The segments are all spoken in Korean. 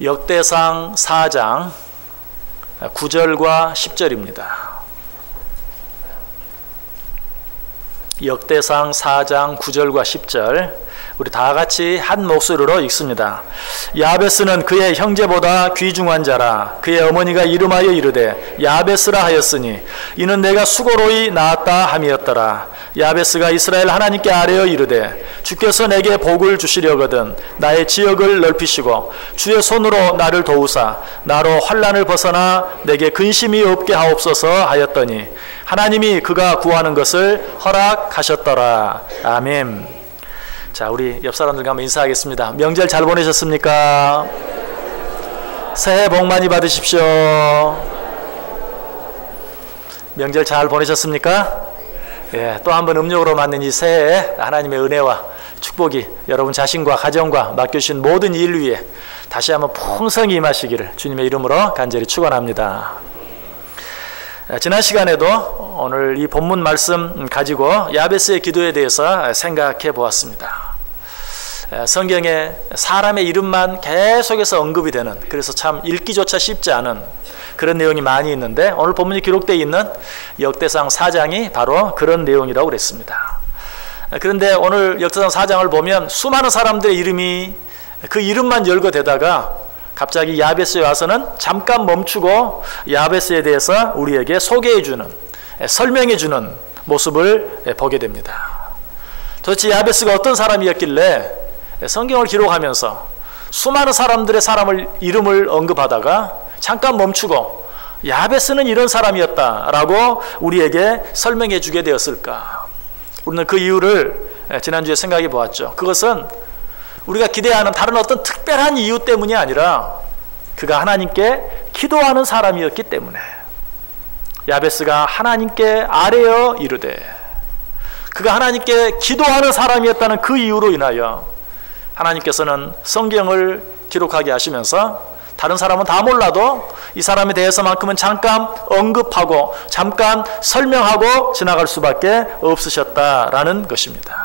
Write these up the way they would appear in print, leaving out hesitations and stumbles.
역대상 4장 9절과 10절입니다. 역대상 4장 9절과 10절 우리 다 같이 한 목소리로 읽습니다. 야베스는 그의 형제보다 귀중한 자라. 그의 어머니가 이름하여 이르되 야베스라 하였으니 이는 내가 수고로이 낳았다 함이었더라. 야베스가 이스라엘 하나님께 아뢰어 이르되 주께서 내게 복을 주시려거든 나의 지역을 넓히시고 주의 손으로 나를 도우사 나로 환난을 벗어나 내게 근심이 없게 하옵소서 하였더니 하나님이 그가 구하는 것을 허락하셨더라. 아멘. 자, 우리 옆 사람들과 한번 인사하겠습니다. 명절 잘 보내셨습니까? 새해 복 많이 받으십시오. 명절 잘 보내셨습니까? 예, 또 한 번 음력으로 맞는 이 새해에 하나님의 은혜와 축복이 여러분 자신과 가정과 맡겨주신 모든 일 위에 다시 한번 풍성히 임하시기를 주님의 이름으로 간절히 축원합니다. 지난 시간에도 오늘 이 본문 말씀 가지고 야베스의 기도에 대해서 생각해 보았습니다. 성경에 사람의 이름만 계속해서 언급이 되는, 그래서 참 읽기조차 쉽지 않은 그런 내용이 많이 있는데 오늘 본문이 기록되어 있는 역대상 4장이 바로 그런 내용이라고 그랬습니다. 그런데 오늘 역대상 4장을 보면 수많은 사람들의 이름이 그 이름만 열거되다가 갑자기 야베스에 와서는 잠깐 멈추고 야베스에 대해서 우리에게 소개해주는, 설명해주는 모습을 보게 됩니다. 도대체 야베스가 어떤 사람이었길래 성경을 기록하면서 수많은 사람들의 이름을 언급하다가 잠깐 멈추고 야베스는 이런 사람이었다라고 우리에게 설명해 주게 되었을까? 우리는 그 이유를 지난주에 생각해 보았죠. 그것은 우리가 기대하는 다른 어떤 특별한 이유 때문이 아니라 그가 하나님께 기도하는 사람이었기 때문에, 야베스가 하나님께 아뢰어 이르되 그가 하나님께 기도하는 사람이었다는 그 이유로 인하여 하나님께서는 성경을 기록하게 하시면서 다른 사람은 다 몰라도 이 사람에 대해서만큼은 잠깐 언급하고 잠깐 설명하고 지나갈 수밖에 없으셨다라는 것입니다.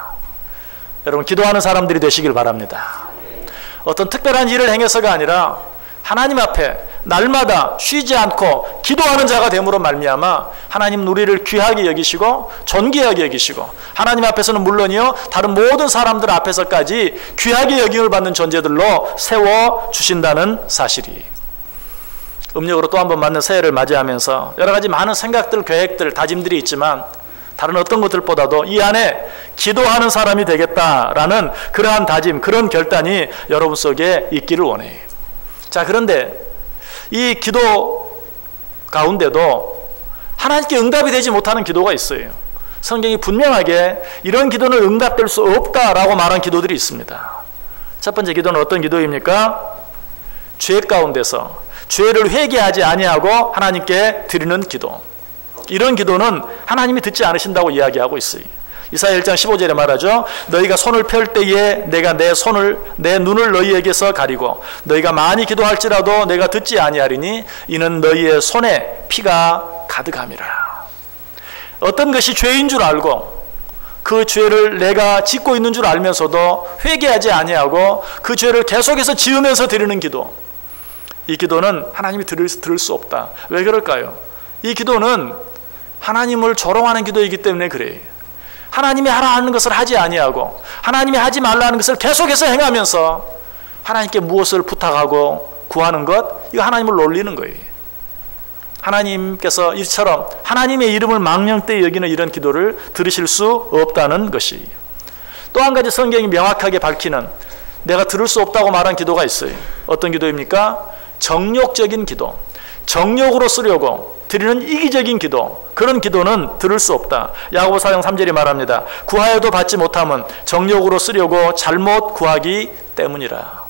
여러분, 기도하는 사람들이 되시길 바랍니다. 어떤 특별한 일을 행해서가 아니라 하나님 앞에 날마다 쉬지 않고 기도하는 자가 됨으로 말미암아 하나님 우리를 귀하게 여기시고 존귀하게 여기시고 하나님 앞에서는 물론이요 다른 모든 사람들 앞에서까지 귀하게 여김을 받는 존재들로 세워주신다는 사실이, 음력으로 또 한 번 맞는 새해를 맞이하면서 여러 가지 많은 생각들, 계획들, 다짐들이 있지만 다른 어떤 것들보다도 이 안에 기도하는 사람이 되겠다라는 그러한 다짐, 그런 결단이 여러분 속에 있기를 원해요. 자, 그런데 이 기도 가운데도 하나님께 응답이 되지 못하는 기도가 있어요. 성경이 분명하게 이런 기도는 응답될 수 없다라고 말한 기도들이 있습니다. 첫 번째 기도는 어떤 기도입니까? 죄 가운데서 죄를 회개하지 아니하고 하나님께 드리는 기도. 이런 기도는 하나님이 듣지 않으신다고 이야기하고 있어요. 이사야 1장 15절에 말하죠. 너희가 손을 펼 때에 내가 내 눈을 너희에게서 가리고 너희가 많이 기도할지라도 내가 듣지 아니하리니 이는 너희의 손에 피가 가득함이라. 어떤 것이 죄인 줄 알고 그 죄를 내가 짓고 있는 줄 알면서도 회개하지 아니하고 그 죄를 계속해서 지으면서 드리는 기도, 이 기도는 하나님이 들을 수 없다. 왜 그럴까요? 이 기도는 하나님을 조롱하는 기도이기 때문에 그래요. 하나님이 하라 하는 것을 하지 아니하고 하나님이 하지 말라는 것을 계속해서 행하면서 하나님께 무엇을 부탁하고 구하는 것, 이거 하나님을 놀리는 거예요. 하나님께서 이처럼 하나님의 이름을 망령되이 여기는 이런 기도를 들으실 수 없다는 것이, 또 한 가지 성경이 명확하게 밝히는, 내가 들을 수 없다고 말한 기도가 있어요. 어떤 기도입니까? 정욕적인 기도, 정욕으로 쓰려고 드리는 이기적인 기도, 그런 기도는 들을 수 없다. 야고보 4장 3절이 말합니다. 구하여도 받지 못함은 정욕으로 쓰려고 잘못 구하기 때문이라.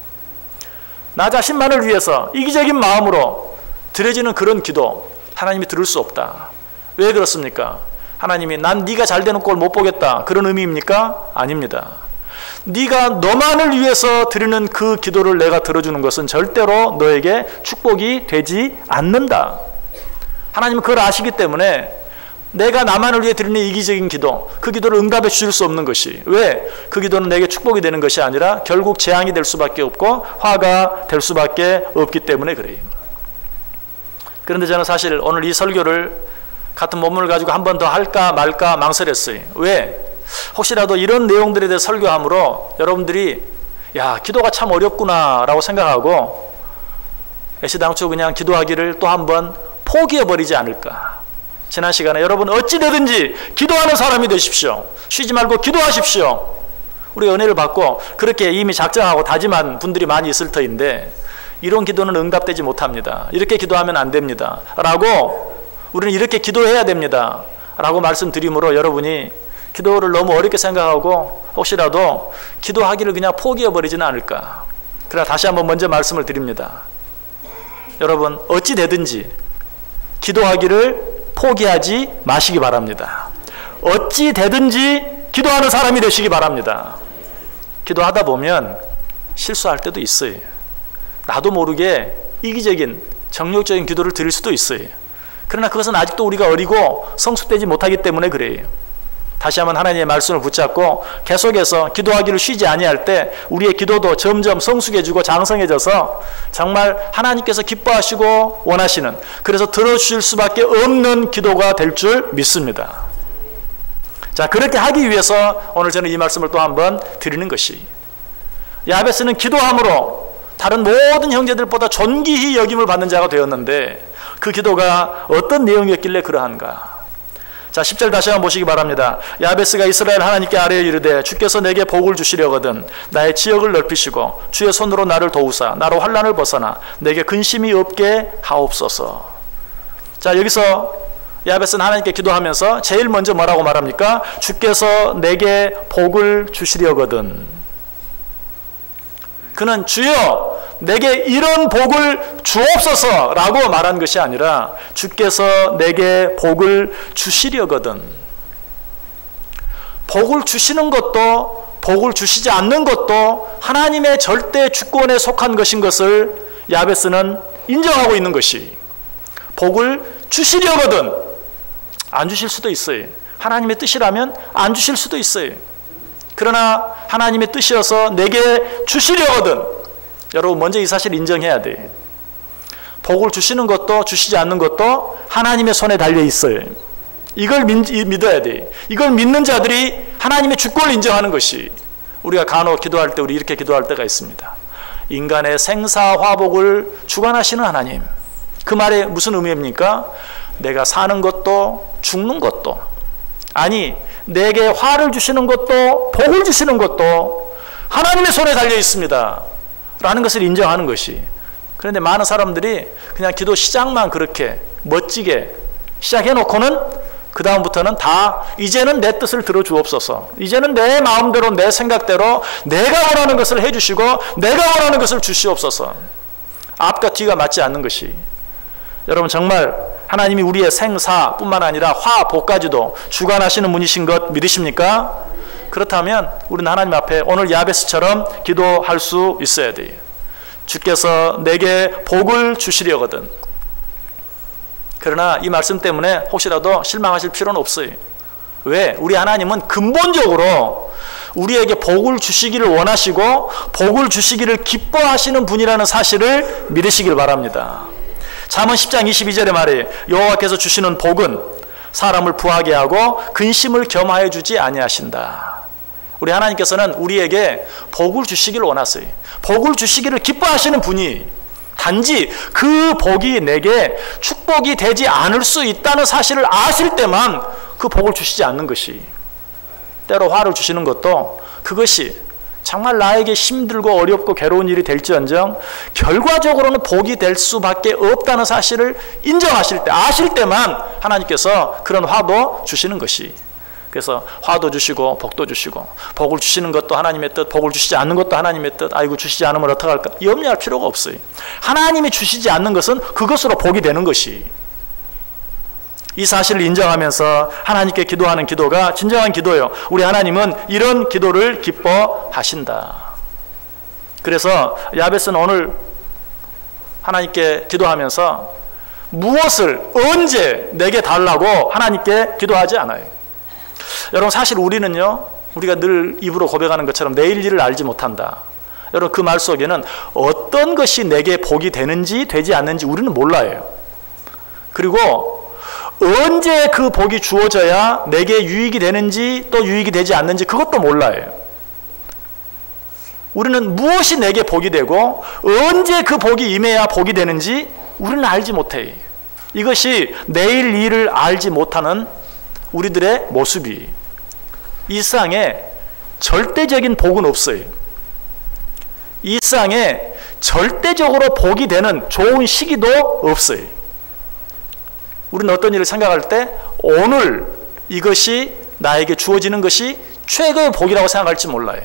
나 자신만을 위해서 이기적인 마음으로 드려지는 그런 기도, 하나님이 들을 수 없다. 왜 그렇습니까? 하나님이 난 네가 잘 되는 꼴 못 보겠다, 그런 의미입니까? 아닙니다. 네가 너만을 위해서 드리는 그 기도를 내가 들어주는 것은 절대로 너에게 축복이 되지 않는다. 하나님은 그걸 아시기 때문에 내가 나만을 위해 드리는 이기적인 기도, 그 기도를 응답해 주실 수 없는 것이, 왜? 그 기도는 내게 축복이 되는 것이 아니라 결국 재앙이 될 수밖에 없고 화가 될 수밖에 없기 때문에 그래요. 그런데 저는 사실 오늘 이 설교를 같은 본문을 가지고 한 번 더 할까 말까 망설였어요. 왜? 혹시라도 이런 내용들에 대해 설교함으로 여러분들이 야, 기도가 참 어렵구나 라고 생각하고 애시당초 그냥 기도하기를 또 한 번 포기해버리지 않을까. 지난 시간에 여러분 어찌되든지 기도하는 사람이 되십시오. 쉬지 말고 기도하십시오. 우리 은혜를 받고 그렇게 이미 작정하고 다짐한 분들이 많이 있을 터인데 이런 기도는 응답되지 못합니다. 이렇게 기도하면 안 됩니다. 라고 우리는 이렇게 기도해야 됩니다. 라고 말씀드림으로 여러분이 기도를 너무 어렵게 생각하고 혹시라도 기도하기를 그냥 포기해버리지는 않을까. 그러나 다시 한번 먼저 말씀을 드립니다. 여러분 어찌 되든지 기도하기를 포기하지 마시기 바랍니다. 어찌 되든지 기도하는 사람이 되시기 바랍니다. 기도하다 보면 실수할 때도 있어요. 나도 모르게 이기적인 정욕적인 기도를 드릴 수도 있어요. 그러나 그것은 아직도 우리가 어리고 성숙되지 못하기 때문에 그래요. 다시 한번 하나님의 말씀을 붙잡고 계속해서 기도하기를 쉬지 아니할 때 우리의 기도도 점점 성숙해지고 장성해져서 정말 하나님께서 기뻐하시고 원하시는, 그래서 들어주실 수밖에 없는 기도가 될 줄 믿습니다. 자, 그렇게 하기 위해서 오늘 저는 이 말씀을 또 한번 드리는 것이, 야베스는 기도함으로 다른 모든 형제들보다 존귀히 여김을 받는 자가 되었는데 그 기도가 어떤 내용이었길래 그러한가. 자, 10절 다시 한번 보시기 바랍니다. 야베스가 이스라엘 하나님께 아뢰어 이르되 주께서 내게 복을 주시려거든 나의 지역을 넓히시고 주의 손으로 나를 도우사 나로 환난을 벗어나 내게 근심이 없게 하옵소서. 자, 여기서 야베스는 하나님께 기도하면서 제일 먼저 뭐라고 말합니까? 주께서 내게 복을 주시려거든. 그는 주여 내게 이런 복을 주옵소서 라고 말한 것이 아니라 주께서 내게 복을 주시려거든. 복을 주시는 것도 복을 주시지 않는 것도 하나님의 절대 주권에 속한 것인 것을 야베스는 인정하고 있는 것이, 복을 주시려거든. 안 주실 수도 있어요. 하나님의 뜻이라면 안 주실 수도 있어요. 그러나 하나님의 뜻이어서 내게 주시려거든. 여러분 먼저 이 사실 인정해야 돼. 복을 주시는 것도 주시지 않는 것도 하나님의 손에 달려 있어요. 이걸 믿어야 돼. 이걸 믿는 자들이 하나님의 주권을 인정하는 것이, 우리가 간혹 기도할 때 우리 이렇게 기도할 때가 있습니다. 인간의 생사화복을 주관하시는 하나님. 그 말에 무슨 의미입니까? 내가 사는 것도 죽는 것도, 아니 내게 화를 주시는 것도 복을 주시는 것도 하나님의 손에 달려 있습니다 라는 것을 인정하는 것이. 그런데 많은 사람들이 그냥 기도 시작만 그렇게 멋지게 시작해놓고는 그 다음부터는 다 이제는 내 뜻을 들어주옵소서, 이제는 내 마음대로 내 생각대로 내가 원하는 것을 해주시고 내가 원하는 것을 주시옵소서. 앞과 뒤가 맞지 않는 것이, 여러분 정말 하나님이 우리의 생사뿐만 아니라 화복까지도 주관하시는 분이신 것 믿으십니까? 그렇다면 우리는 하나님 앞에 오늘 야베스처럼 기도할 수 있어야 돼요. 주께서 내게 복을 주시려거든. 그러나 이 말씀 때문에 혹시라도 실망하실 필요는 없어요. 왜? 우리 하나님은 근본적으로 우리에게 복을 주시기를 원하시고 복을 주시기를 기뻐하시는 분이라는 사실을 믿으시길 바랍니다. 잠언 10장 22절에 말해 여호와께서 주시는 복은 사람을 부하게 하고 근심을 겸하여 주지 아니하신다. 우리 하나님께서는 우리에게 복을 주시기를 원하세요. 복을 주시기를 기뻐하시는 분이, 단지 그 복이 내게 축복이 되지 않을 수 있다는 사실을 아실 때만 그 복을 주시지 않는 것이, 때로 화를 주시는 것도 그것이 정말 나에게 힘들고 어렵고 괴로운 일이 될지언정 결과적으로는 복이 될 수밖에 없다는 사실을 인정하실 때, 아실 때만 하나님께서 그런 화도 주시는 것이. 그래서 화도 주시고 복도 주시고, 복을 주시는 것도 하나님의 뜻, 복을 주시지 않는 것도 하나님의 뜻, 아이고 주시지 않으면 어떡할까, 염려할 필요가 없어요. 하나님이 주시지 않는 것은 그것으로 복이 되는 것이. 이 사실을 인정하면서 하나님께 기도하는 기도가 진정한 기도예요. 우리 하나님은 이런 기도를 기뻐하신다. 그래서 야베스는 오늘 하나님께 기도하면서 무엇을 언제 내게 달라고 하나님께 기도하지 않아요. 여러분 사실 우리는요, 우리가 늘 입으로 고백하는 것처럼 내일 일을 알지 못한다. 여러분 그 말 속에는 어떤 것이 내게 복이 되는지 되지 않는지 우리는 몰라요. 그리고 언제 그 복이 주어져야 내게 유익이 되는지 또 유익이 되지 않는지 그것도 몰라요. 우리는 무엇이 내게 복이 되고 언제 그 복이 임해야 복이 되는지 우리는 알지 못해요. 이것이 내일 일을 알지 못하는 우리들의 모습이. 이 세상에 절대적인 복은 없어요. 이 세상에 절대적으로 복이 되는 좋은 시기도 없어요. 우리는 어떤 일을 생각할 때 오늘 이것이 나에게 주어지는 것이 최고의 복이라고 생각할지 몰라요.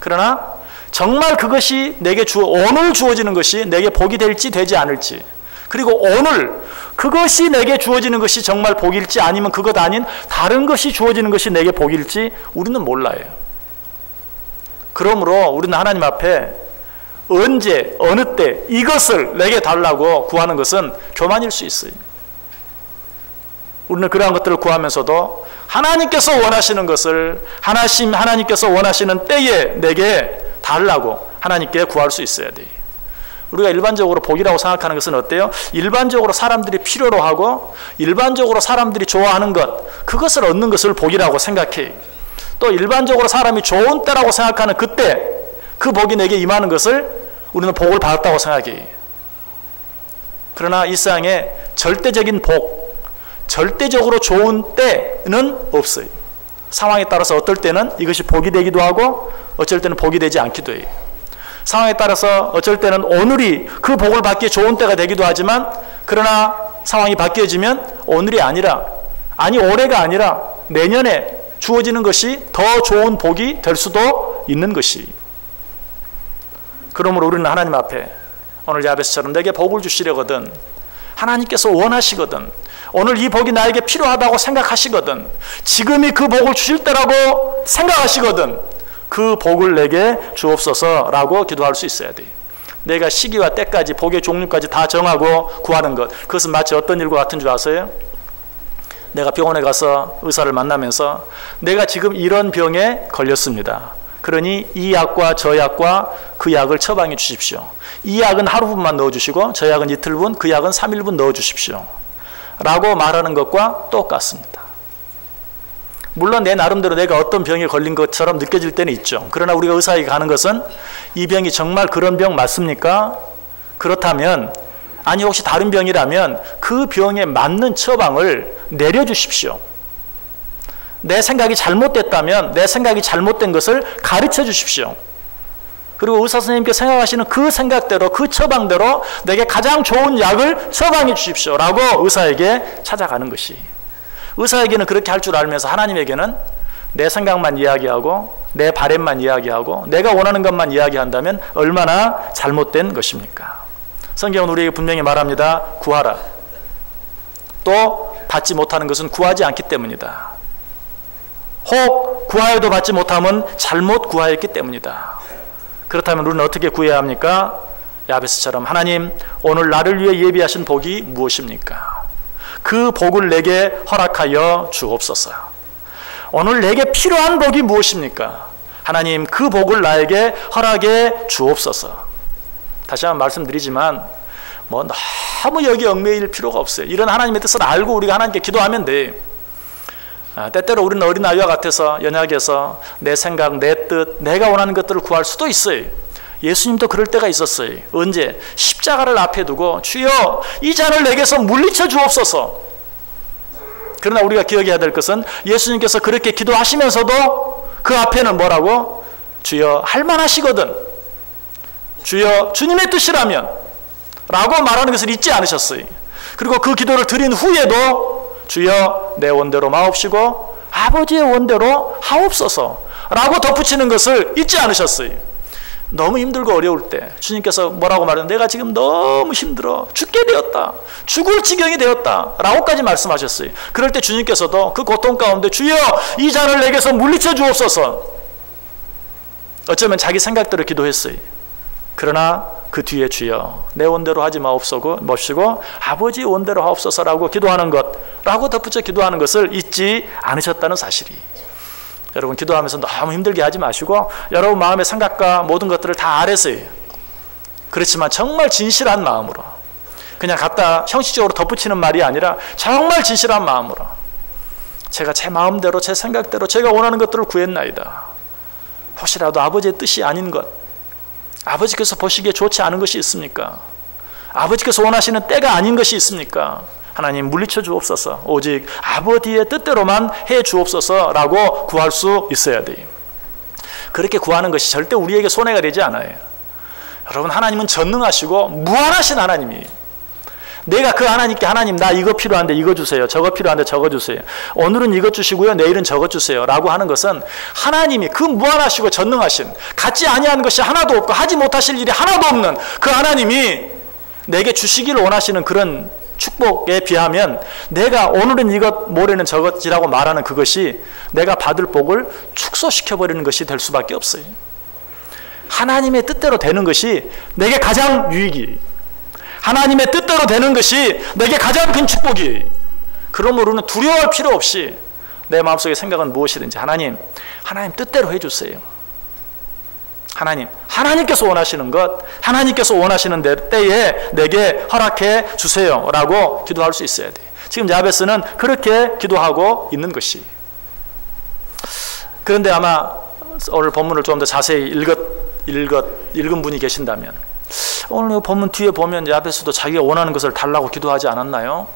그러나 정말 그것이 내게 오늘 주어지는 것이 내게 복이 될지 되지 않을지, 그리고 오늘 그것이 내게 주어지는 것이 정말 복일지 아니면 그것 아닌 다른 것이 주어지는 것이 내게 복일지 우리는 몰라요. 그러므로 우리는 하나님 앞에 언제 어느 때 이것을 내게 달라고 구하는 것은 교만일 수 있어요. 우리는 그러한 것들을 구하면서도 하나님께서 원하시는 것을 하나님께서 원하시는 때에 내게 달라고 하나님께 구할 수 있어야 돼요. 우리가 일반적으로 복이라고 생각하는 것은 어때요? 일반적으로 사람들이 필요로 하고 일반적으로 사람들이 좋아하는 것, 그것을 얻는 것을 복이라고 생각해요. 또 일반적으로 사람이 좋은 때라고 생각하는 그때 그 복이 내게 임하는 것을 우리는 복을 받았다고 생각해요. 그러나 이 세상에 절대적인 복, 절대적으로 좋은 때는 없어요. 상황에 따라서 어떨 때는 이것이 복이 되기도 하고 어쩔 때는 복이 되지 않기도 해요. 상황에 따라서 어쩔 때는 오늘이 그 복을 받기에 좋은 때가 되기도 하지만, 그러나 상황이 바뀌어지면 오늘이 아니라, 아니 올해가 아니라 내년에 주어지는 것이 더 좋은 복이 될 수도 있는 것이. 그러므로 우리는 하나님 앞에 오늘 야베스처럼 내게 복을 주시려거든, 하나님께서 원하시거든, 오늘 이 복이 나에게 필요하다고 생각하시거든, 지금이 그 복을 주실 때라고 생각하시거든, 그 복을 내게 주옵소서라고 기도할 수 있어야 돼요. 내가 시기와 때까지 복의 종류까지 다 정하고 구하는 것, 그것은 마치 어떤 일과 같은 줄 아세요? 내가 병원에 가서 의사를 만나면서 내가 지금 이런 병에 걸렸습니다. 그러니 이 약과 저 약과 그 약을 처방해 주십시오. 이 약은 하루분만 넣어주시고 저 약은 이틀분, 그 약은 3일분 넣어주십시오 라고 말하는 것과 똑같습니다. 물론 내 나름대로 내가 어떤 병에 걸린 것처럼 느껴질 때는 있죠. 그러나 우리가 의사에게 가는 것은 이 병이 정말 그런 병 맞습니까? 그렇다면, 아니 혹시 다른 병이라면 그 병에 맞는 처방을 내려주십시오. 내 생각이 잘못됐다면 내 생각이 잘못된 것을 가르쳐 주십시오. 그리고 의사 선생님께 생각하시는 그 생각대로, 그 처방대로 내게 가장 좋은 약을 처방해 주십시오 라고 의사에게 찾아가는 것이. 의사에게는 그렇게 할 줄 알면서 하나님에게는 내 생각만 이야기하고 내 바램만 이야기하고 내가 원하는 것만 이야기한다면 얼마나 잘못된 것입니까? 성경은 우리에게 분명히 말합니다. 구하라. 또 받지 못하는 것은 구하지 않기 때문이다. 혹 구하여도 받지 못하면 잘못 구하였기 때문이다. 그렇다면 우리는 어떻게 구해야 합니까? 야베스처럼 하나님, 오늘 나를 위해 예비하신 복이 무엇입니까? 그 복을 내게 허락하여 주옵소서. 오늘 내게 필요한 복이 무엇입니까? 하나님, 그 복을 나에게 허락해 주옵소서. 다시 한번 말씀드리지만 너무 여기 얽매일 필요가 없어요. 이런 하나님의 뜻을 알고 우리가 하나님께 기도하면 돼. 때때로 우리는 어린아이와 같아서 연약해서 내 생각, 내 뜻, 내가 원하는 것들을 구할 수도 있어요. 예수님도 그럴 때가 있었어요. 언제? 십자가를 앞에 두고 주여 이 잔을 내게서 물리쳐 주옵소서. 그러나 우리가 기억해야 될 것은 예수님께서 그렇게 기도하시면서도 그 앞에는 뭐라고? 주여 할만하시거든, 주여 주님의 뜻이라면 라고 말하는 것을 잊지 않으셨어요. 그리고 그 기도를 드린 후에도 주여 내 원대로 마옵시고 아버지의 원대로 하옵소서 라고 덧붙이는 것을 잊지 않으셨어요. 너무 힘들고 어려울 때 주님께서 뭐라고 말하는데, 내가 지금 너무 힘들어 죽게 되었다, 죽을 지경이 되었다 라고까지 말씀하셨어요. 그럴 때 주님께서도 그 고통 가운데 주여 이 잔을 내게서 물리쳐 주옵소서. 어쩌면 자기 생각대로 기도했어요. 그러나 그 뒤에 주여 내 원대로 하지 마옵시고 아버지 원대로 하옵소서라고 기도하는 것라고 덧붙여 기도하는 것을 잊지 않으셨다는 사실이, 여러분 기도하면서 너무 힘들게 하지 마시고 여러분 마음의 생각과 모든 것들을 다 아래서요, 그렇지만 정말 진실한 마음으로, 그냥 갖다 형식적으로 덧붙이는 말이 아니라 정말 진실한 마음으로, 제가 제 마음대로 제 생각대로 제가 원하는 것들을 구했나이다. 혹시라도 아버지의 뜻이 아닌 것, 아버지께서 보시기에 좋지 않은 것이 있습니까? 아버지께서 원하시는 때가 아닌 것이 있습니까? 하나님 물리쳐 주옵소서, 오직 아버지의 뜻대로만 해 주옵소서라고 구할 수 있어야 돼요. 그렇게 구하는 것이 절대 우리에게 손해가 되지 않아요. 여러분 하나님은 전능하시고 무한하신 하나님이에요. 내가 그 하나님께 하나님 나 이거 필요한데 이거 주세요, 저거 필요한데 저거 주세요, 오늘은 이것 주시고요 내일은 저것 주세요 라고 하는 것은 하나님이 그 무한하시고 전능하신, 갖지 아니한 것이 하나도 없고 하지 못하실 일이 하나도 없는 그 하나님이 내게 주시기를 원하시는 그런 축복에 비하면 내가 오늘은 이것 모레는 저것이라고 말하는 그것이 내가 받을 복을 축소시켜버리는 것이 될 수밖에 없어요. 하나님의 뜻대로 되는 것이 내게 가장 유익이, 하나님의 뜻대로 되는 것이 내게 가장 큰 축복이, 그러므로는 두려워할 필요 없이 내 마음속의 생각은 무엇이든지 하나님 뜻대로 해주세요. 하나님께서 원하시는 것, 하나님께서 원하시는 때에 내게 허락해 주세요 라고 기도할 수 있어야 돼요. 지금 야베스는 그렇게 기도하고 있는 것이. 그런데 아마 오늘 본문을 좀 더 자세히 읽은 분이 계신다면 오늘 본문 뒤에 보면 야베스도 자기가 원하는 것을 달라고 기도하지 않았나요?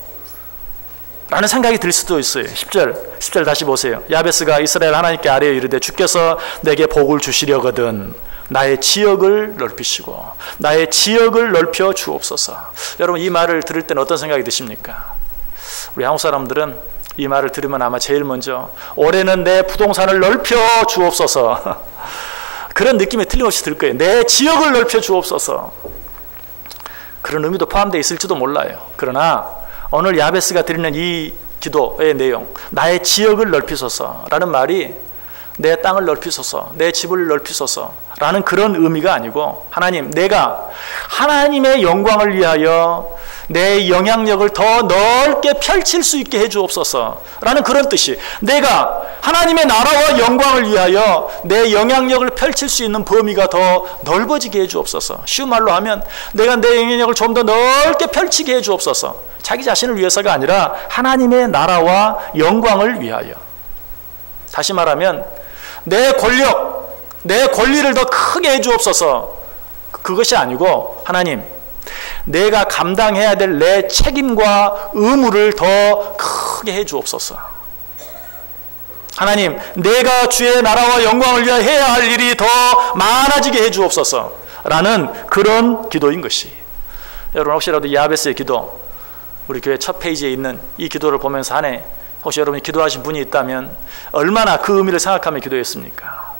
라는 생각이 들 수도 있어요. 10절 다시 보세요. 야베스가 이스라엘 하나님께 아뢰어 이르되 주께서 내게 복을 주시려거든 나의 지역을 넓히시고 나의 지역을 넓혀 주옵소서. 여러분 이 말을 들을 때는 어떤 생각이 드십니까? 우리 한국 사람들은 이 말을 들으면 아마 제일 먼저 올해는 내 부동산을 넓혀 주옵소서 그런 느낌이 틀림없이 들 거예요. 내 지역을 넓혀 주옵소서. 그런 의미도 포함되어 있을지도 몰라요. 그러나 오늘 야베스가 드리는 이 기도의 내용, 나의 지역을 넓히소서라는 말이 내 땅을 넓히소서, 내 집을 넓히소서라는 그런 의미가 아니고 하나님, 내가 하나님의 영광을 위하여 내 영향력을 더 넓게 펼칠 수 있게 해주옵소서라는 그런 뜻이, 내가 하나님의 나라와 영광을 위하여 내 영향력을 펼칠 수 있는 범위가 더 넓어지게 해주옵소서. 쉬운 말로 하면 내가 내 영향력을 좀 더 넓게 펼치게 해주옵소서. 자기 자신을 위해서가 아니라 하나님의 나라와 영광을 위하여. 다시 말하면 내 권력, 내 권리를 더 크게 해주옵소서. 그것이 아니고 하나님, 내가 감당해야 될 내 책임과 의무를 더 크게 해주옵소서. 하나님, 내가 주의 나라와 영광을 위하여 해야 할 일이 더 많아지게 해주옵소서 라는 그런 기도인 것이. 여러분 혹시라도 야베스의 기도, 우리 교회 첫 페이지에 있는 이 기도를 보면서 한 해 혹시 여러분이 기도하신 분이 있다면 얼마나 그 의미를 생각하며 기도했습니까?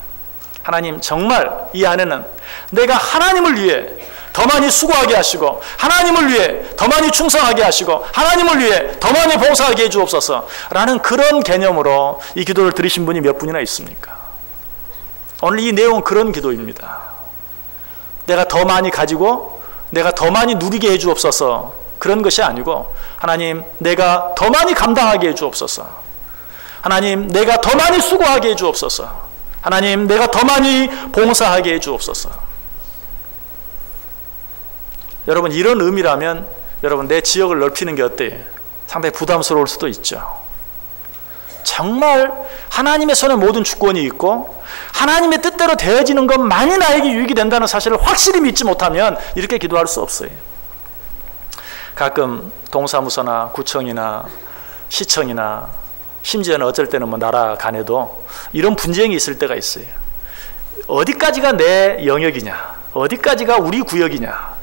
하나님, 정말 이 안에는 내가 하나님을 위해 더 많이 수고하게 하시고, 하나님을 위해 더 많이 충성하게 하시고, 하나님을 위해 더 많이 봉사하게 해주옵소서 라는 그런 개념으로 이 기도를 들으신 분이 몇 분이나 있습니까? 오늘 이 내용은 그런 기도입니다. 내가 더 많이 가지고 내가 더 많이 누리게 해주옵소서, 그런 것이 아니고 하나님, 내가 더 많이 감당하게 해주옵소서. 하나님, 내가 더 많이 수고하게 해주옵소서. 하나님, 내가 더 많이 봉사하게 해주옵소서. 여러분 이런 의미라면 여러분 내 지역을 넓히는 게 어때요? 상당히 부담스러울 수도 있죠. 정말 하나님의 손에 모든 주권이 있고 하나님의 뜻대로 되어지는 것만이 나에게 유익이 된다는 사실을 확실히 믿지 못하면 이렇게 기도할 수 없어요. 가끔 동사무소나 구청이나 시청이나 심지어는 어쩔 때는 뭐 나라 간에도 이런 분쟁이 있을 때가 있어요. 어디까지가 내 영역이냐, 어디까지가 우리 구역이냐.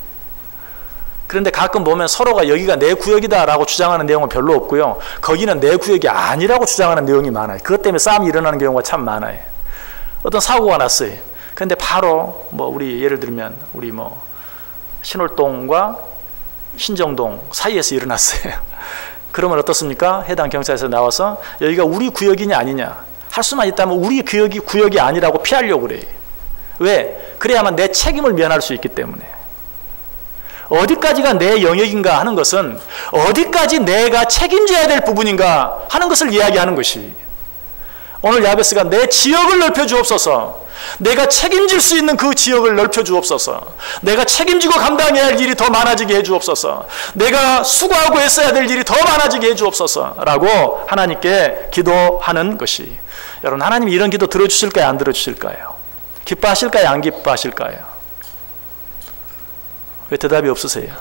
그런데 가끔 보면 서로가 여기가 내 구역이다라고 주장하는 내용은 별로 없고요, 거기는 내 구역이 아니라고 주장하는 내용이 많아요. 그것 때문에 싸움이 일어나는 경우가 참 많아요. 어떤 사고가 났어요. 그런데 바로 뭐 우리 예를 들면 우리 뭐 신월동과 신정동 사이에서 일어났어요. 그러면 어떻습니까? 해당 경찰에서 나와서 여기가 우리 구역이냐 아니냐 할 수만 있다면 우리 구역이 아니라고 피하려고 그래요. 왜? 그래야만 내 책임을 면할 수 있기 때문에. 어디까지가 내 영역인가 하는 것은 어디까지 내가 책임져야 될 부분인가 하는 것을 이야기하는 것이, 오늘 야베스가 내 지역을 넓혀 주옵소서, 내가 책임질 수 있는 그 지역을 넓혀 주옵소서, 내가 책임지고 감당해야 할 일이 더 많아지게 해 주옵소서, 내가 수고하고 애써야 될 일이 더 많아지게 해 주옵소서 라고 하나님께 기도하는 것이, 여러분 하나님이 이런 기도 들어주실까요? 안 들어주실까요? 기뻐하실까요? 안 기뻐하실까요? 왜 대답이 없으세요?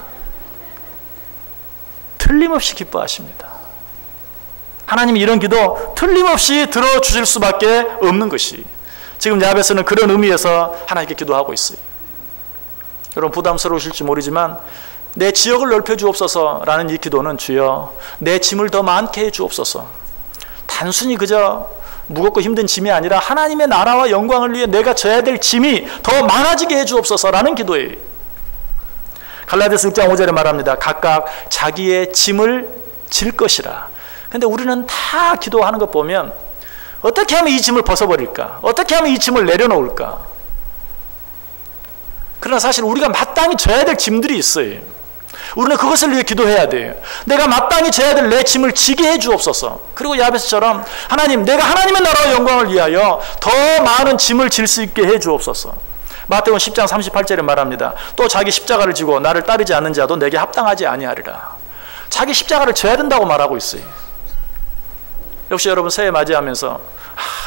틀림없이 기뻐하십니다. 하나님이 이런 기도 틀림없이 들어주실 수밖에 없는 것이, 지금 야베스는 그런 의미에서 하나님께 기도하고 있어요. 여러분 부담스러우실지 모르지만 내 지역을 넓혀 주옵소서라는 이 기도는, 주여 내 짐을 더 많게 해 주옵소서, 단순히 그저 무겁고 힘든 짐이 아니라 하나님의 나라와 영광을 위해 내가 져야 될 짐이 더 많아지게 해 주옵소서라는 기도예요. 갈라디아서 6장 5절에 말합니다. 각각 자기의 짐을 질 것이라. 근데 우리는 다 기도하는 것 보면 어떻게 하면 이 짐을 벗어버릴까? 어떻게 하면 이 짐을 내려놓을까? 그러나 사실 우리가 마땅히 져야 될 짐들이 있어요. 우리는 그것을 위해 기도해야 돼요. 내가 마땅히 져야 될 내 짐을 지게 해 주옵소서. 그리고 야베스처럼 하나님, 내가 하나님의 나라와 영광을 위하여 더 많은 짐을 질 수 있게 해 주옵소서. 마태복음 10장 38절에 말합니다. 또 자기 십자가를 지고 나를 따르지 않는 자도 내게 합당하지 아니하리라. 자기 십자가를 져야 된다고 말하고 있어요. 역시 여러분 새해 맞이하면서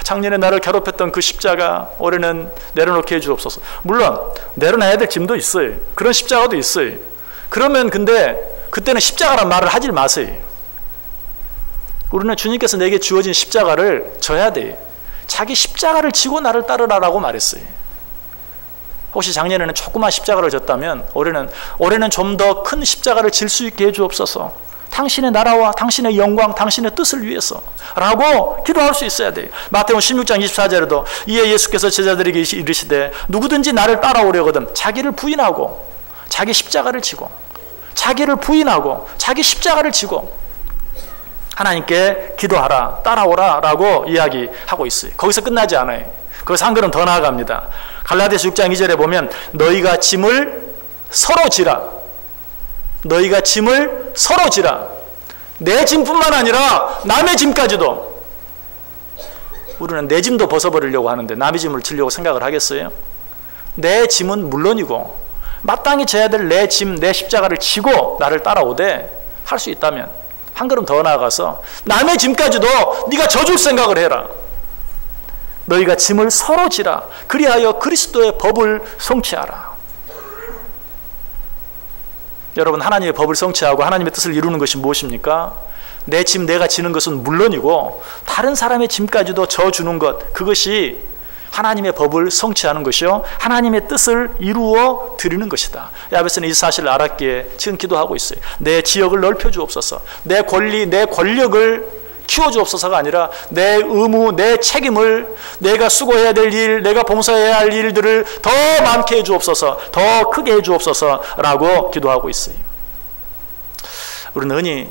작년에 나를 괴롭혔던 그 십자가 올해는 내려놓게 해 주옵소서. 물론 내려놔야 될 짐도 있어요. 그런 십자가도 있어요. 그러면 근데 그때는 십자가란 말을 하지 마세요. 우리는 주님께서 내게 주어진 십자가를 져야 돼요. 자기 십자가를 지고 나를 따르라라고 말했어요. 혹시 작년에는 조그만 십자가를 졌다면 올해는 좀 더 큰 십자가를 질 수 있게 해 주옵소서. 당신의 나라와 당신의 영광, 당신의 뜻을 위해서 라고 기도할 수 있어야 돼요. 마태복음 16장 24절에도 이에 예수께서 제자들에게 이르시되 누구든지 나를 따라오려거든 자기를 부인하고 자기 십자가를 지고, 자기를 부인하고 자기 십자가를 지고 하나님께 기도하라, 따라오라 라고 이야기하고 있어요. 거기서 끝나지 않아요. 거기서 한 걸음 더 나아갑니다. 갈라디아서 6장 2절에 보면 너희가 짐을 서로 지라, 너희가 짐을 서로 지라. 내 짐뿐만 아니라 남의 짐까지도. 우리는 내 짐도 벗어버리려고 하는데 남의 짐을 지려고 생각을 하겠어요? 내 짐은 물론이고 마땅히 져야 될 내 짐, 내 십자가를 지고 나를 따라오되 할 수 있다면 한 걸음 더 나아가서 남의 짐까지도 네가 져줄 생각을 해라. 너희가 짐을 서로 지라. 그리하여 그리스도의 법을 성취하라. 여러분 하나님의 법을 성취하고 하나님의 뜻을 이루는 것이 무엇입니까? 내 짐 내가 지는 것은 물론이고 다른 사람의 짐까지도 져주는 것, 그것이 하나님의 법을 성취하는 것이요 하나님의 뜻을 이루어 드리는 것이다. 야베스는 이 사실을 알았기에 지금 기도하고 있어요. 내 지역을 넓혀 주옵소서. 내 권리, 내 권력을 키워주옵소서가 아니라 내 의무, 내 책임을, 내가 수고해야 될 일, 내가 봉사해야 할 일들을 더 많게 해주옵소서, 더 크게 해주옵소서라고 기도하고 있어요. 우리는 흔히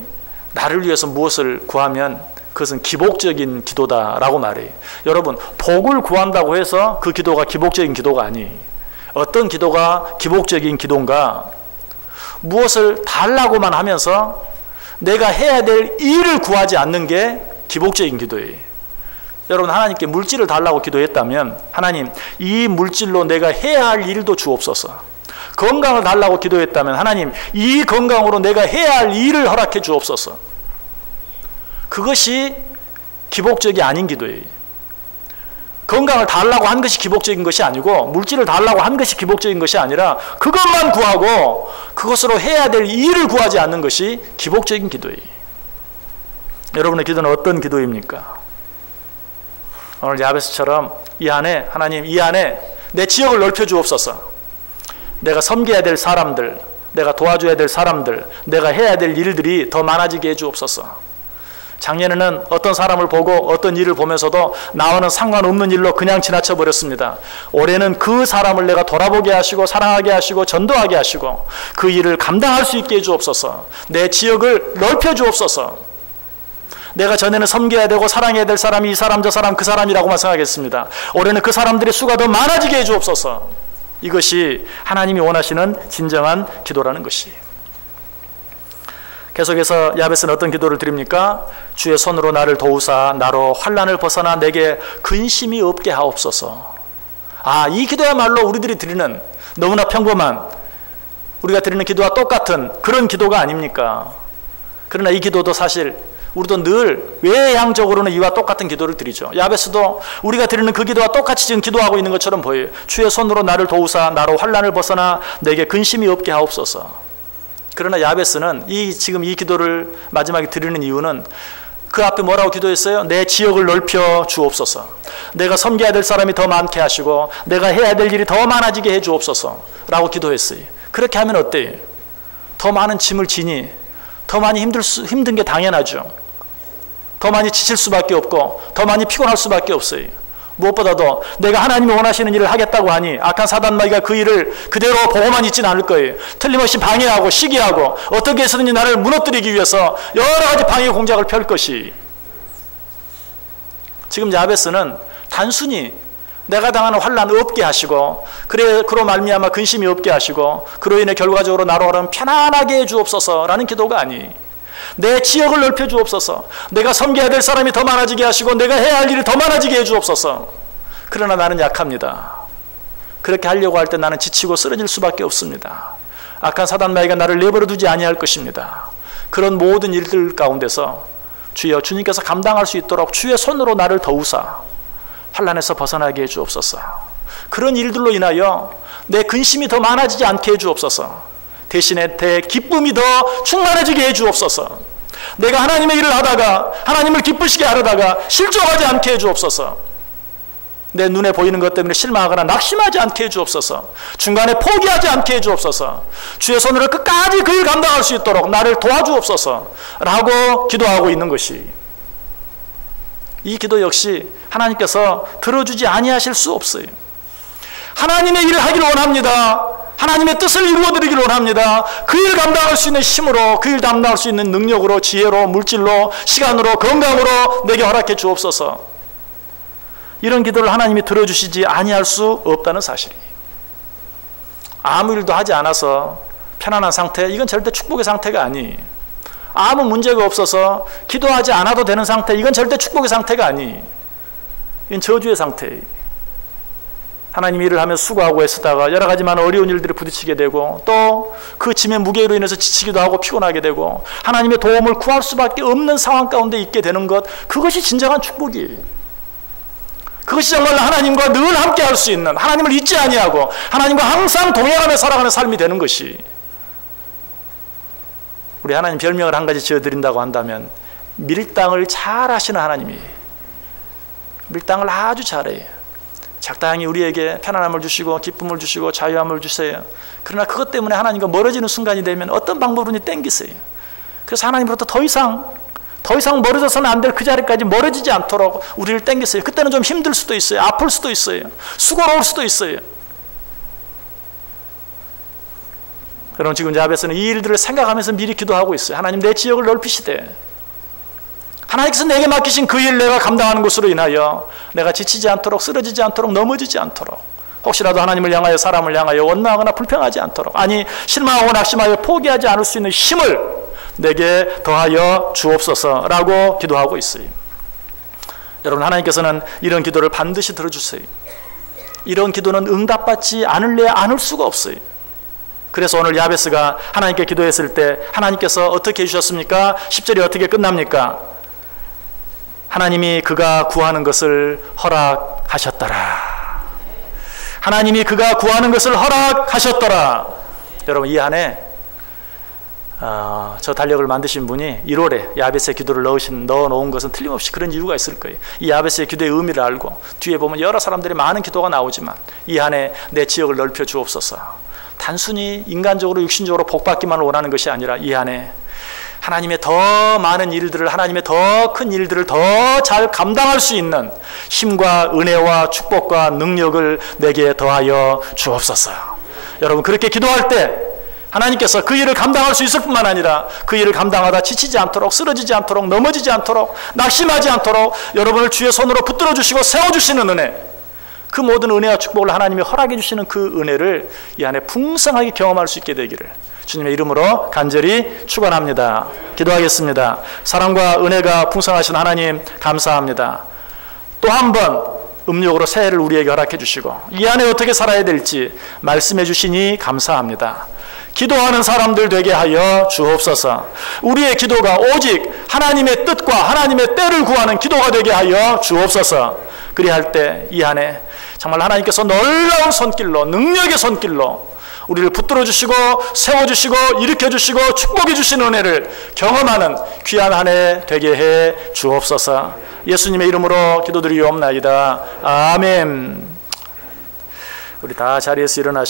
나를 위해서 무엇을 구하면 그것은 기복적인 기도다라고 말해요. 여러분, 복을 구한다고 해서 그 기도가 기복적인 기도가 아니에요. 어떤 기도가 기복적인 기도인가? 무엇을 달라고만 하면서 내가 해야 될 일을 구하지 않는 게 기복적인 기도예요. 여러분 하나님께 물질을 달라고 기도했다면 하나님 이 물질로 내가 해야 할 일도 주옵소서. 건강을 달라고 기도했다면 하나님 이 건강으로 내가 해야 할 일을 허락해 주옵소서. 그것이 기복적이 아닌 기도예요. 건강을 달라고 한 것이 기복적인 것이 아니고 물질을 달라고 한 것이 기복적인 것이 아니라 그것만 구하고 그것으로 해야 될 일을 구하지 않는 것이 기복적인 기도예요. 여러분의 기도는 어떤 기도입니까? 오늘 야베스처럼 이 안에 하나님 이 안에 내 지역을 넓혀 주옵소서. 내가 섬겨야 될 사람들, 내가 도와줘야 될 사람들, 내가 해야 될 일들이 더 많아지게 해 주옵소서. 작년에는 어떤 사람을 보고 어떤 일을 보면서도 나와는 상관없는 일로 그냥 지나쳐 버렸습니다. 올해는 그 사람을 내가 돌아보게 하시고 사랑하게 하시고 전도하게 하시고 그 일을 감당할 수 있게 해주옵소서. 내 지역을 넓혀 주옵소서. 내가 전에는 섬겨야 되고 사랑해야 될 사람이 이 사람 저 사람 그 사람이라고만 생각했습니다. 올해는 그 사람들의 수가 더 많아지게 해주옵소서. 이것이 하나님이 원하시는 진정한 기도라는 것이에요. 계속해서 야베스는 어떤 기도를 드립니까? 주의 손으로 나를 도우사 나로 환난을 벗어나 내게 근심이 없게 하옵소서. 이 기도야말로 우리들이 드리는 너무나 평범한, 우리가 드리는 기도와 똑같은 그런 기도가 아닙니까? 그러나 이 기도도 사실 우리도 늘 외향적으로는 이와 똑같은 기도를 드리죠. 야베스도 우리가 드리는 그 기도와 똑같이 지금 기도하고 있는 것처럼 보여요. 주의 손으로 나를 도우사 나로 환난을 벗어나 내게 근심이 없게 하옵소서. 그러나 야베스는 지금 이 기도를 마지막에 드리는 이유는 그 앞에 뭐라고 기도했어요? 내 지역을 넓혀 주옵소서. 내가 섬겨야 될 사람이 더 많게 하시고 내가 해야 될 일이 더 많아지게 해 주옵소서 라고 기도했어요. 그렇게 하면 어때요? 더 많은 짐을 지니 더 많이 힘든 게 당연하죠. 더 많이 지칠 수밖에 없고 더 많이 피곤할 수밖에 없어요. 무엇보다도 내가 하나님이 원하시는 일을 하겠다고 하니 악한 사단마귀가 그 일을 그대로 보고만 있지는 않을 거예요. 틀림없이 방해하고 시기하고 어떻게 해서든지 나를 무너뜨리기 위해서 여러 가지 방해 공작을 펼 것이. 지금 야베스는 단순히 내가 당하는 환난 없게 하시고 그로 말미암아 근심이 없게 하시고 그로 인해 결과적으로 나로 하면 편안하게 해 주옵소서라는 기도가 아니, 내 지역을 넓혀 주옵소서. 내가 섬겨야 될 사람이 더 많아지게 하시고 내가 해야 할 일이 더 많아지게 해 주옵소서. 그러나 나는 약합니다. 그렇게 하려고 할 때 나는 지치고 쓰러질 수밖에 없습니다. 악한 사단마귀가 나를 내버려 두지 아니할 것입니다. 그런 모든 일들 가운데서 주여, 주님께서 감당할 수 있도록 주의 손으로 나를 도우사 환난에서 벗어나게 해 주옵소서. 그런 일들로 인하여 내 근심이 더 많아지지 않게 해 주옵소서. 대신에 내 기쁨이 더 충만해지게 해 주옵소서. 내가 하나님의 일을 하다가 하나님을 기쁘시게 하려다가 실족하지 않게 해 주옵소서. 내 눈에 보이는 것 때문에 실망하거나 낙심하지 않게 해 주옵소서. 중간에 포기하지 않게 해 주옵소서. 주의 손으로 끝까지 그 일 감당할 수 있도록 나를 도와주옵소서 라고 기도하고 있는 것이, 이 기도 역시 하나님께서 들어주지 아니하실 수 없어요. 하나님의 일을 하기를 원합니다. 하나님의 뜻을 이루어드리기를 원합니다. 그 일 감당할 수 있는 힘으로, 그 일 감당할 수 있는 능력으로, 지혜로, 물질로, 시간으로, 건강으로 내게 허락해 주옵소서. 이런 기도를 하나님이 들어주시지 아니할 수 없다는 사실이에요. 아무 일도 하지 않아서 편안한 상태, 이건 절대 축복의 상태가 아니에요. 아무 문제가 없어서 기도하지 않아도 되는 상태, 이건 절대 축복의 상태가 아니에요. 이건 저주의 상태예요. 하나님 일을 하며 수고하고 애쓰다가 여러 가지 많은 어려운 일들에 부딪히게 되고 또 그 짐의 무게로 인해서 지치기도 하고 피곤하게 되고 하나님의 도움을 구할 수밖에 없는 상황 가운데 있게 되는 것, 그것이 진정한 축복이에요. 그것이 정말 하나님과 늘 함께 할 수 있는, 하나님을 잊지 아니하고 하나님과 항상 동행하며 살아가는 삶이 되는 것이. 우리 하나님 별명을 한 가지 지어드린다고 한다면 밀당을 잘 하시는 하나님이에요. 밀당을 아주 잘해요. 적당히 우리에게 편안함을 주시고 기쁨을 주시고 자유함을 주세요. 그러나 그것 때문에 하나님과 멀어지는 순간이 되면 어떤 방법으로든 땡기세요. 그래서 하나님으로부터 더 이상 멀어져서는 안 될 그 자리까지 멀어지지 않도록 우리를 땡기세요. 그때는 좀 힘들 수도 있어요. 아플 수도 있어요. 수고로울 수도 있어요. 여러분, 지금 야베스는 이 일들을 생각하면서 미리 기도하고 있어요. 하나님, 내 지역을 넓히시되 하나님께서 내게 맡기신 그 일 내가 감당하는 것으로 인하여 내가 지치지 않도록, 쓰러지지 않도록, 넘어지지 않도록, 혹시라도 하나님을 향하여, 사람을 향하여 원망하거나 불평하지 않도록, 아니 실망하고 낙심하여 포기하지 않을 수 있는 힘을 내게 더하여 주옵소서라고 기도하고 있어요. 여러분, 하나님께서는 이런 기도를 반드시 들어주세요. 이런 기도는 응답받지 않을래 않을 수가 없어요. 그래서 오늘 야베스가 하나님께 기도했을 때 하나님께서 어떻게 해주셨습니까? 10절이 어떻게 끝납니까? 하나님이 그가 구하는 것을 허락하셨더라. 하나님이 그가 구하는 것을 허락하셨더라. 여러분, 이 안에 저 달력을 만드신 분이 1월에 야베스의 기도를 넣어놓은 것은 틀림없이 그런 이유가 있을 거예요. 이 야베스의 기도의 의미를 알고 뒤에 보면 여러 사람들이 많은 기도가 나오지만 이 안에 내 지역을 넓혀 주옵소서, 단순히 인간적으로 육신적으로 복받기만 원하는 것이 아니라 이 안에 하나님의 더 많은 일들을, 하나님의 더 큰 일들을 더 잘 감당할 수 있는 힘과 은혜와 축복과 능력을 내게 더하여 주옵소서. 여러분, 그렇게 기도할 때 하나님께서 그 일을 감당할 수 있을 뿐만 아니라 그 일을 감당하다 지치지 않도록, 쓰러지지 않도록, 넘어지지 않도록, 낙심하지 않도록 여러분을 주의 손으로 붙들어 주시고 세워주시는 은혜, 그 모든 은혜와 축복을 하나님이 허락해 주시는 그 은혜를 이 안에 풍성하게 경험할 수 있게 되기를 주님의 이름으로 간절히 축원합니다. 기도하겠습니다. 사랑과 은혜가 풍성하신 하나님 감사합니다. 또 한 번 음력으로 새해를 우리에게 허락해 주시고 이 안에 어떻게 살아야 될지 말씀해 주시니 감사합니다. 기도하는 사람들 되게 하여 주옵소서. 우리의 기도가 오직 하나님의 뜻과 하나님의 때를 구하는 기도가 되게 하여 주옵소서. 그리할 때 이 안에 정말 하나님께서 놀라운 손길로 능력의 손길로 우리를 붙들어 주시고 세워주시고 일으켜주시고 축복해 주시는 은혜를 경험하는 귀한 한 해 되게 해 주옵소서. 예수님의 이름으로 기도드리옵나이다. 아멘. 우리 다 자리에서 일어나시고